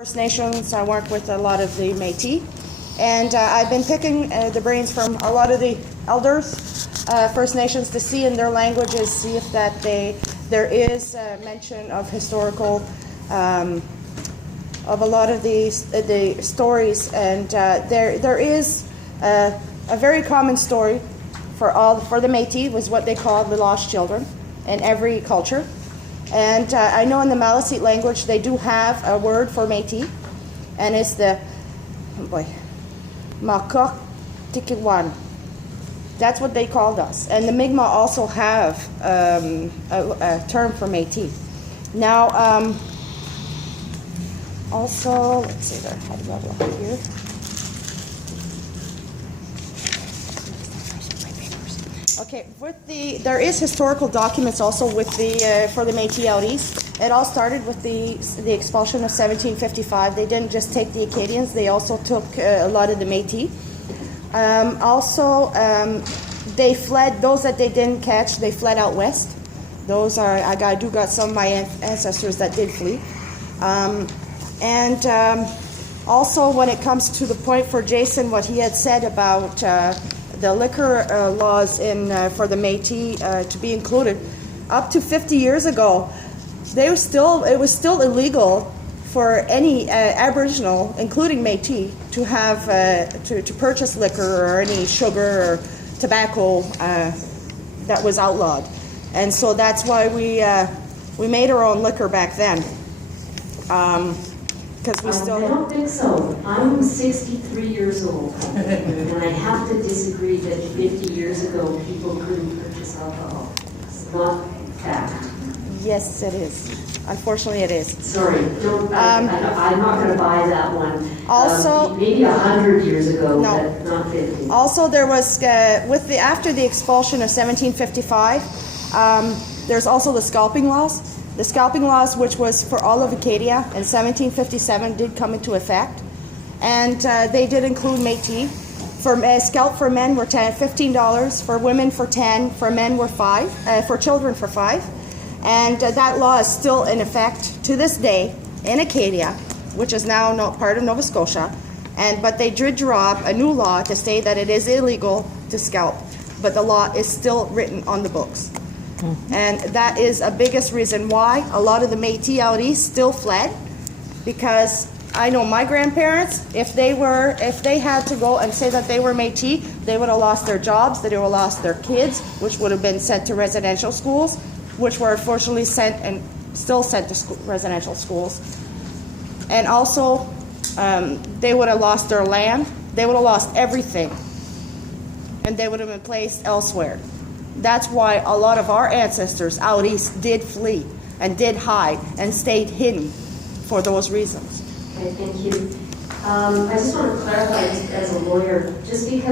First Nations. I work with a lot of the Métis, and I've been picking the brains from a lot of the elders, First Nations, to see in their languages, see if there is mention of historical, of a lot of the stories, and there is a very common story for the Métis, was what they call the lost children in every culture. And I know in the Maliseet language they do have a word for Métis, and it's the Makok Tikiwan. That's what they called us. And the Mi'kmaq also have a term for Métis. Now, also, let's see there, how do I look here? Okay, there is historical documents also with for the Métis out east. It all started with the expulsion of 1755. They didn't just take the Acadians; they also took a lot of the Métis. They fled. Those that they didn't catch, they fled out west. Those are I do got some of my ancestors that did flee. Also, when it comes to the point for Jason, what he had said about the liquor laws for the Métis to be included, up to 50 years ago, it was still illegal for any Aboriginal, including Métis, to have to purchase liquor or any sugar or tobacco that was outlawed, and so that's why we made our own liquor back then. Because we still. I don't think so. I'm 63 years old, and I have to disagree that 50 years ago people couldn't purchase alcohol. It's not fact. Yes, it is. Unfortunately, it is. Sorry, I'm not going to buy that one. Also, maybe 100 years ago, no, but not 50. Also, there was after the expulsion of 1755, there's also the scalping laws. The scalping laws, which was for all of Acadia in 1757, did come into effect, and they did include Métis. Scalp for men were $15, for women for $10, for men were $5, for children for $5, and that law is still in effect to this day in Acadia, which is now not part of Nova Scotia. But they did draw up a new law to say that it is illegal to scalp, but the law is still written on the books. And that is the biggest reason why a lot of the Métis out east still fled, because I know my grandparents, if they had to go and say that they were Métis, they would have lost their jobs, they would have lost their kids, which would have been sent to residential schools, which were unfortunately sent and still sent to residential schools. And also, they would have lost their land, they would have lost everything, and they would have been placed elsewhere. That's why a lot of our ancestors out east did flee and did hide and stayed hidden for those reasons. Okay, thank you. I just want to clarify, as a lawyer, just because